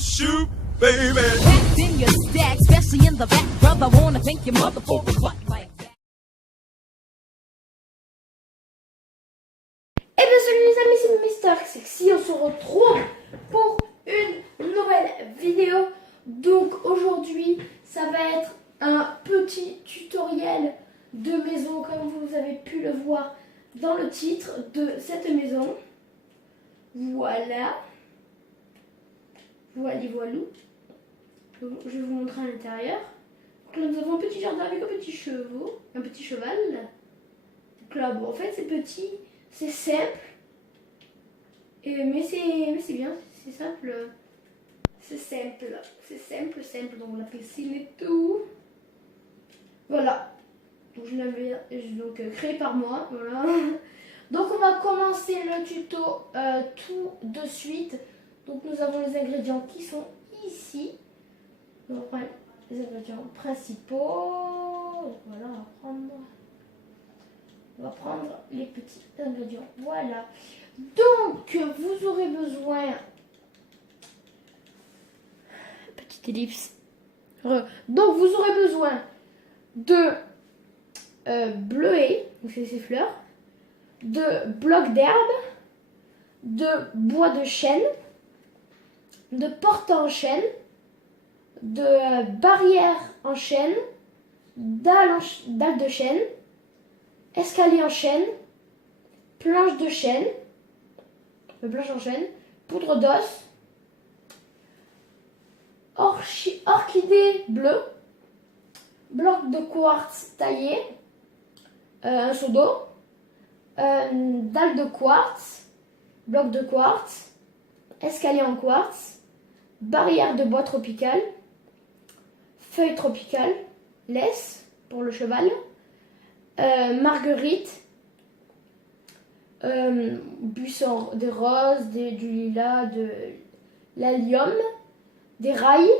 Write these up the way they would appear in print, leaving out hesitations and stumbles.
shoot, baby. Packed in your stack, especially in the back, brother. Wanna thank your mother for a butt like that. Eh bien salut les amis, c'est Mister Sexy, on se retrouve pour une nouvelle vidéo. Donc aujourd'hui, ça va être un petit tutoriel de maison comme vous avez pu le voir dans le titre de cette maison. Voilà. Voilou. Je vais vous montrer à l'intérieur. Donc là, nous avons un petit jardin avec un petit cheval. Donc là, bon, en fait, c'est petit, c'est simple. Mais c'est bien, c'est simple. C'est simple. Donc la piscine et tout. Voilà. Donc je l'avais créé par moi. Voilà. Donc on va commencer le tuto tout de suite. Donc nous avons les ingrédients qui sont ici. On va prendre les ingrédients principaux. Donc voilà, on va prendre les petits ingrédients. Voilà. Donc vous aurez besoin, petite ellipse. Donc vous aurez besoin de bleuets, donc c'est ces fleurs, de blocs d'herbe, de bois de chêne, de porte en chêne, de barrières en chêne, dalles de chêne, escalier en chêne, planche de chêne, planche en chêne, poudre d'os, orchidée bleue, bloc de quartz taillé, un seau d'eau, dalle de quartz, bloc de quartz, escalier en quartz, barrière de bois tropical, feuilles tropicales, laisse pour le cheval, marguerite, buisson des roses, du lilas, de l'allium, des rails,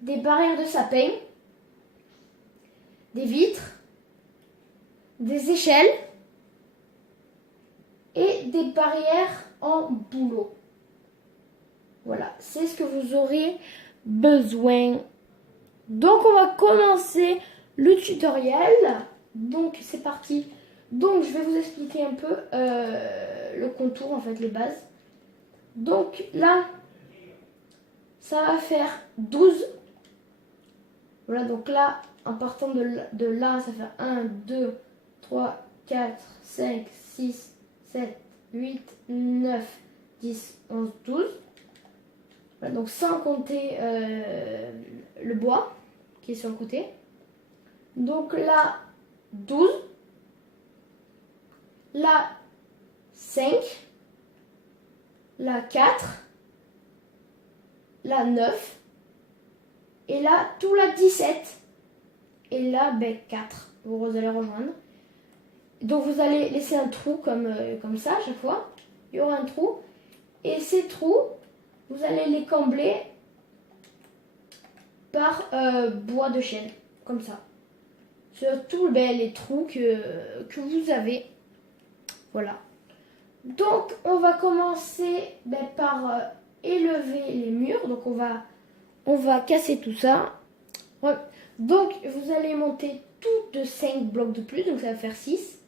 des barrières de sapin, des vitres, des échelles et des barrières en bouleau. Voilà, c'est ce que vous aurez besoin. Donc on va commencer le tutoriel. Donc c'est parti. Donc je vais vous expliquer un peu le contour, en fait, les bases. Donc là, ça va faire 12. Voilà, donc là, en partant de là, ça fait 1, 2, 3, 4, 5, 6, 7, 8, 9, 10, 11, 12. Voilà, donc sans compter le bois qui est sur le côté. Donc là, 12. Là, 5. Là, 4. Là, 9. Et là, tout là, 17. Et là, 4. Vous allez rejoindre. Donc, vous allez laisser un trou comme ça à chaque fois. Il y aura un trou. Et ces trous, vous allez les combler par bois de chêne. Comme ça. Sur tous les trous que vous avez. Voilà. Donc, on va commencer par élever les murs. Donc, on va casser tout ça. Ouais. Donc, vous allez monter tout de 5 blocs de plus. Donc, ça va faire 6.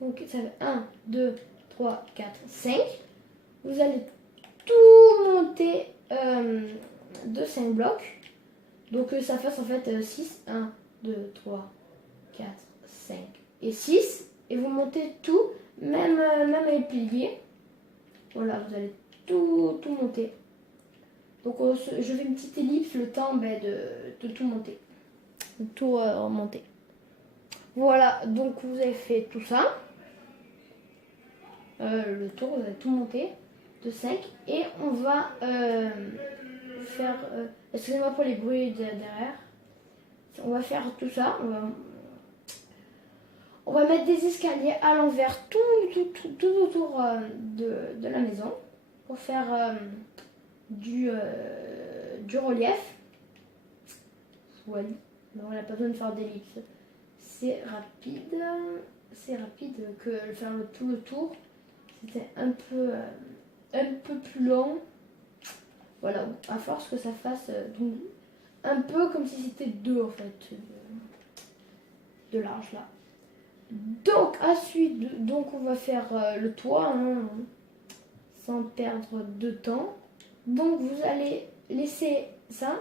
Donc, ça fait 1, 2, 3, 4, 5. Vous allez tout monter de 5 blocs. Donc, ça fasse en fait 6. 1, 2, 3, 4, 5 et 6. Et vous montez tout, même avec le pilier. Voilà, vous allez tout monter. Donc je fais une petite ellipse le temps de tout monter. De tout remonter. Voilà, donc vous avez fait tout ça. Le tour, vous avez tout monté de 5. Et on va faire... excusez-moi pour les bruits derrière. On va faire tout ça. On va mettre des escaliers à l'envers tout autour de la maison pour faire du relief. Voilà. Donc, on n'a pas besoin de faire d'ellipse. C'est rapide que faire tout le tour. C'était un peu plus long. Voilà, à force que ça fasse donc, un peu comme si c'était 2 en fait de large là. Donc ensuite, donc on va faire le toit hein, sans perdre de temps. Donc vous allez laisser ça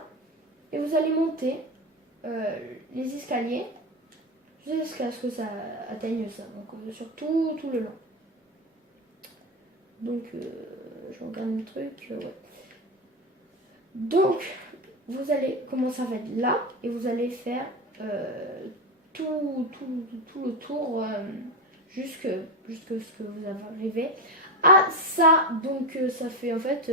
et vous allez monter les escaliers jusqu'à ce que ça atteigne ça. Donc sur tout le long. Donc je regarde le truc. Ouais. Donc vous allez commencer à faire là et vous allez faire tout le tour jusque ce que vous arrivez à ça. Donc ça fait en fait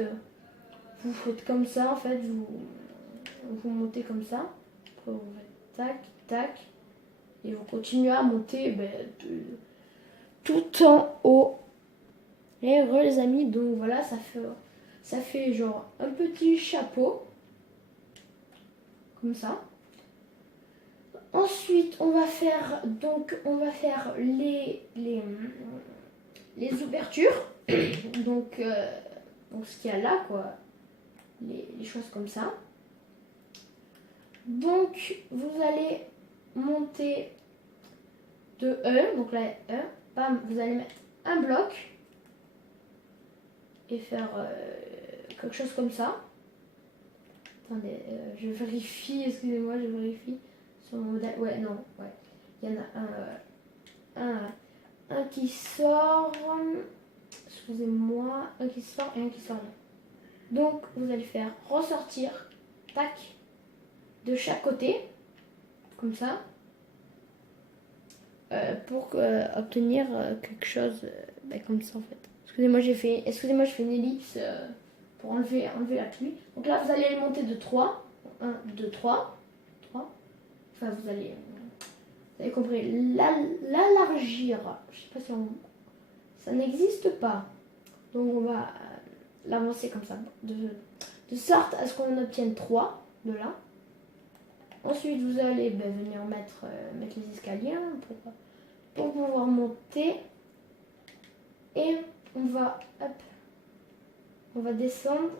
vous faites comme ça en fait, vous montez comme ça. Après, vous faites tac tac et vous continuez à monter tout en haut. Et heureux les amis, donc voilà, ça fait genre un petit chapeau comme ça. Ensuite, on va faire les ouvertures. donc ce qu'il y a là quoi, les choses comme ça. Donc vous allez monter de E, donc là E, bam, vous allez mettre un bloc et faire quelque chose comme ça. Attendez, je vérifie, excusez-moi, je vérifie sur mon modèle. Ouais, non, ouais. Il y en a un qui sort, excusez-moi, un qui sort et un qui sort là. Donc, vous allez faire ressortir, tac, de chaque côté, comme ça, pour obtenir quelque chose comme ça en fait. Excusez-moi, je fais une ellipse pour enlever la pluie. Donc là, vous allez le monter de 3. 1, 2, 3. 3. Enfin, vous avez compris. L'élargir. Je sais pas si ça n'existe pas. Donc on va l'avancer comme ça. De sorte à ce qu'on obtienne 3 de là. Ensuite, vous allez venir mettre les escaliers pour pouvoir monter. Et on va descendre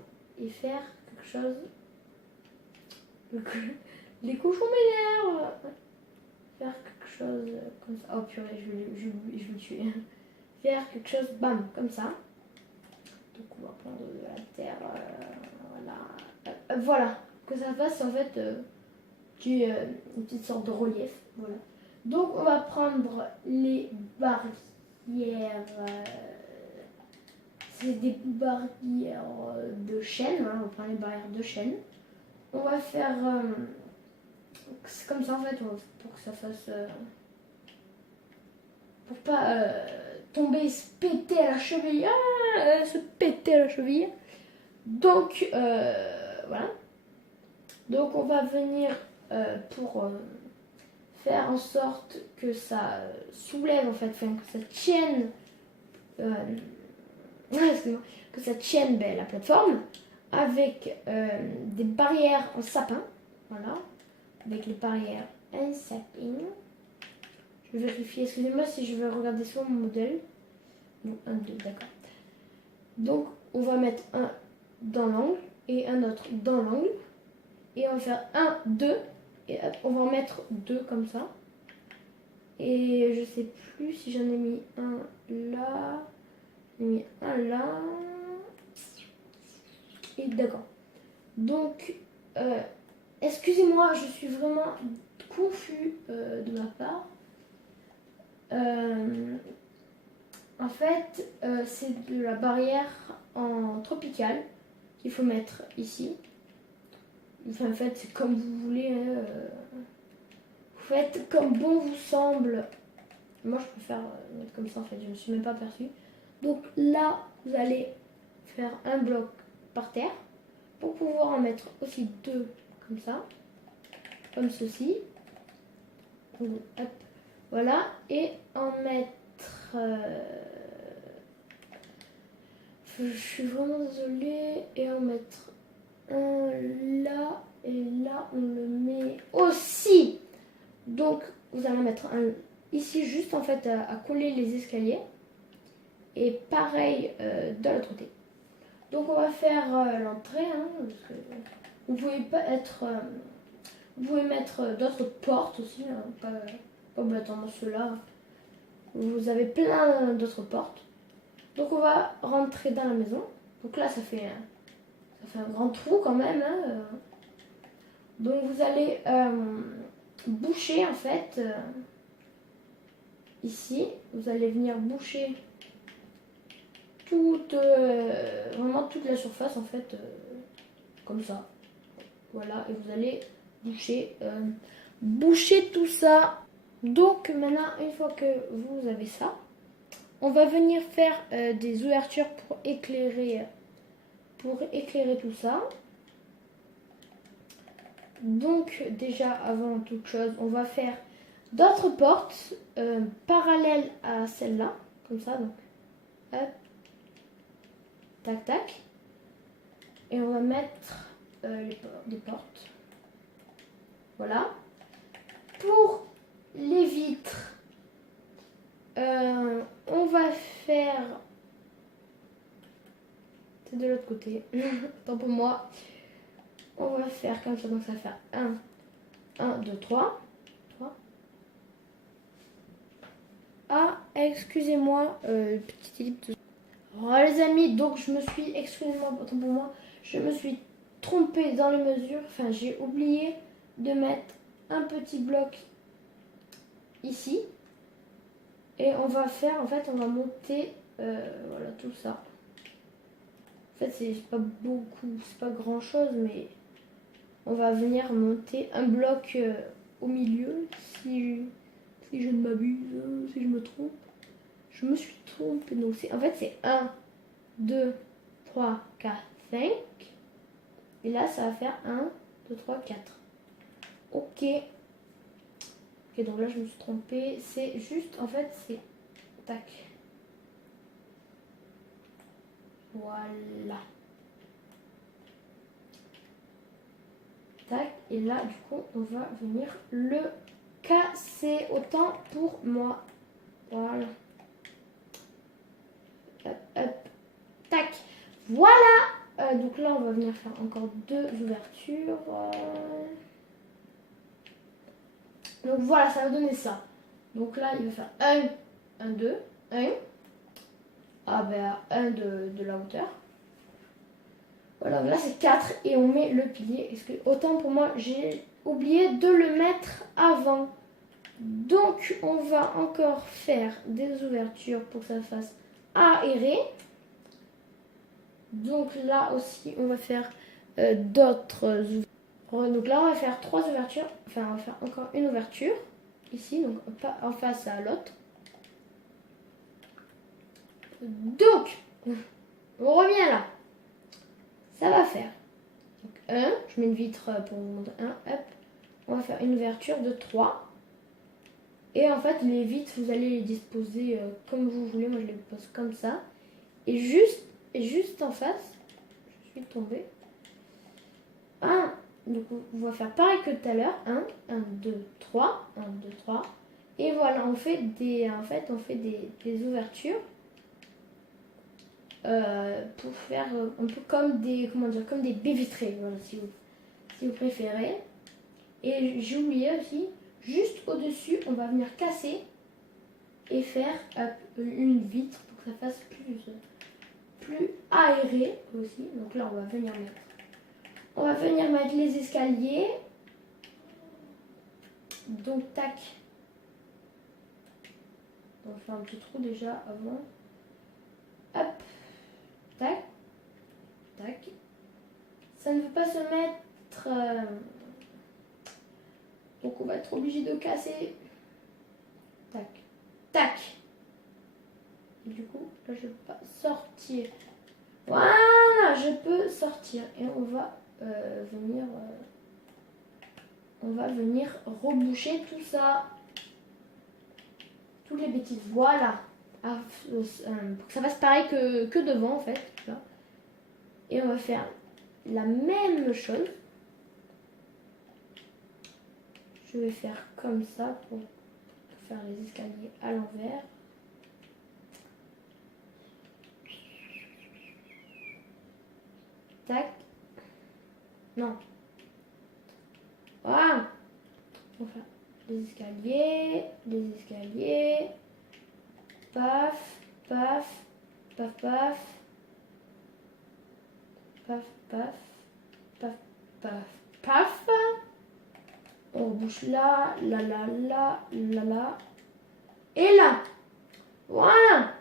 et faire quelque chose. Les cochons m'énervent. Faire quelque chose comme ça. Oh purée, je vais le tuer. Faire quelque chose, bam, comme ça. Donc on va prendre de la terre. Voilà. Voilà. Que ça fasse en fait une petite sorte de relief. Voilà. Donc on va prendre les barrières. C'est des barrières de chêne, hein, on va prendre les barrières de chêne. On va faire c'est comme ça en fait pour que ça fasse pour pas tomber et se péter à la cheville. Se péter à la cheville. Donc voilà. Donc on va venir pour faire en sorte que ça soulève en fait, que ça tienne que ça tienne la plateforme avec des barrières en sapin. Voilà. Avec les barrières en sapin. Je vais vérifier, excusez-moi si je vais regarder sur mon modèle. Non, 1, 2, d'accord. Donc on va mettre un dans l'angle et un autre dans l'angle. Et on va faire 1, 2. Et on va en mettre 2 comme ça. Et je sais plus si j'en ai mis un là. J'ai mis un là. Et d'accord. Donc, excusez-moi, je suis vraiment confus de ma part. En fait, c'est de la barrière en tropical qu'il faut mettre ici. Enfin, en fait, c'est comme vous voulez. Vous faites comme bon vous semble. Moi, je préfère mettre comme ça, en fait. Je ne me suis même pas aperçue. Donc là, vous allez faire un bloc par terre pour pouvoir en mettre aussi 2 comme ça, comme ceci. Donc, hop, voilà. Et en mettre... je suis vraiment désolée. Et en mettre un là. Et là, on le met aussi. Donc, vous allez mettre un ici juste en fait à coller les escaliers. Et pareil de l'autre côté. Donc on va faire l'entrée. Hein, parce que vous pouvez pas être... vous pouvez mettre d'autres portes aussi. Hein, pas attendre ceux-là. Vous avez plein d'autres portes. Donc on va rentrer dans la maison. Donc là ça fait un grand trou quand même. Hein. Donc vous allez boucher en fait ici. Vous allez venir boucher vraiment toute la surface en fait comme ça. Voilà, et vous allez boucher tout ça. Donc maintenant, une fois que vous avez ça, on va venir faire des ouvertures pour éclairer tout ça. Donc déjà, avant toute chose, on va faire d'autres portes parallèles à celle-là, comme ça. Donc, hop, tac, tac. Et on va mettre des portes. Voilà. Pour les vitres, on va faire... C'est de l'autre côté. Tant pour moi. On va faire comme ça. Donc ça va faire 1, 2, 3. Ah, excusez-moi. Petite ellipse. Alors les amis, donc excusez-moi, autant pour moi. Je me suis trompée dans les mesures. Enfin, j'ai oublié de mettre un petit bloc ici. Et on va faire, en fait, on va monter, voilà, tout ça. En fait, c'est pas beaucoup, c'est pas grand chose, mais on va venir monter un bloc au milieu, si je ne m'abuse, si je me trompe. Je me suis trompée, donc en fait, c'est 1, 2, 3, 4, 5. Et là, ça va faire 1, 2, 3, 4. Ok. Ok, donc là, je me suis trompée. C'est juste, en fait, c'est... Tac. Voilà. Tac. Et là, du coup, on va venir le casser. Autant pour moi. Voilà. Hop, hop. Tac. Voilà. Donc là, on va venir faire encore 2 ouvertures. Donc voilà, ça va donner ça. Donc là, il va faire 1, 2, 1. Ah ben 1 de la hauteur. Voilà, là c'est 4 et on met le pilier. Autant pour moi, j'ai oublié de le mettre avant. Donc on va encore faire des ouvertures pour que ça fasse aéré. Donc là aussi, on va faire d'autres ouvertures. Donc là, on va faire 3 ouvertures. Enfin, on va faire encore une ouverture. Ici, donc pas en face à l'autre. Donc, on revient là. Ça va faire. Donc 1, je mets une vitre pour vous montrer 1. Hop. On va faire une ouverture de 3. Et en fait, les vitres, vous allez les disposer comme vous voulez. Moi, je les pose comme ça. Et juste en face, je suis tombée. 1. Donc, on va faire pareil que tout à l'heure. 1, 2, 3. 1, 2, 3. Et voilà, on fait des ouvertures pour faire un peu comme des baies vitrées, voilà, si vous préférez. Et j'ai oublié aussi, juste au-dessus, on va venir casser et faire une vitre pour que ça fasse plus aéré aussi. Donc là, on va venir mettre les escaliers. Donc tac. On va faire un petit trou déjà avant. Hop. Tac. Tac. Ça ne veut pas se mettre. Donc on va être obligé de casser. Tac. Tac. Et du coup, là je peux pas sortir. Voilà, je peux sortir. Et on va venir reboucher tout ça. Toutes les bêtises. Voilà. Pour que ça fasse pareil que devant en fait. Là. Et on va faire la même chose. Je vais faire comme ça pour faire les escaliers à l'envers. tac. Non. Voilà. Enfin, les escaliers. Paf, paf, paf, paf. Paf, paf, paf, paf, paf. On bouge là, là, là, là, là, là. Et là. Voilà.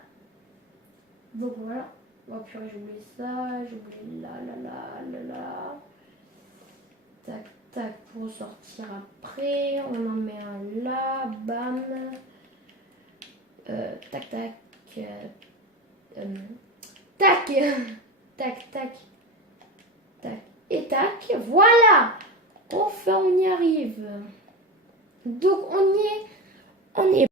Donc voilà. Oh purée, j'ai oublié ça. J'ai oublié là, là, là, là, là. Tac, tac, pour sortir après. On en met un là. Bam. Tac, tac. Tac. Tac, tac. Tac. Et tac. Voilà. Enfin, on y arrive. Donc, on y est. On est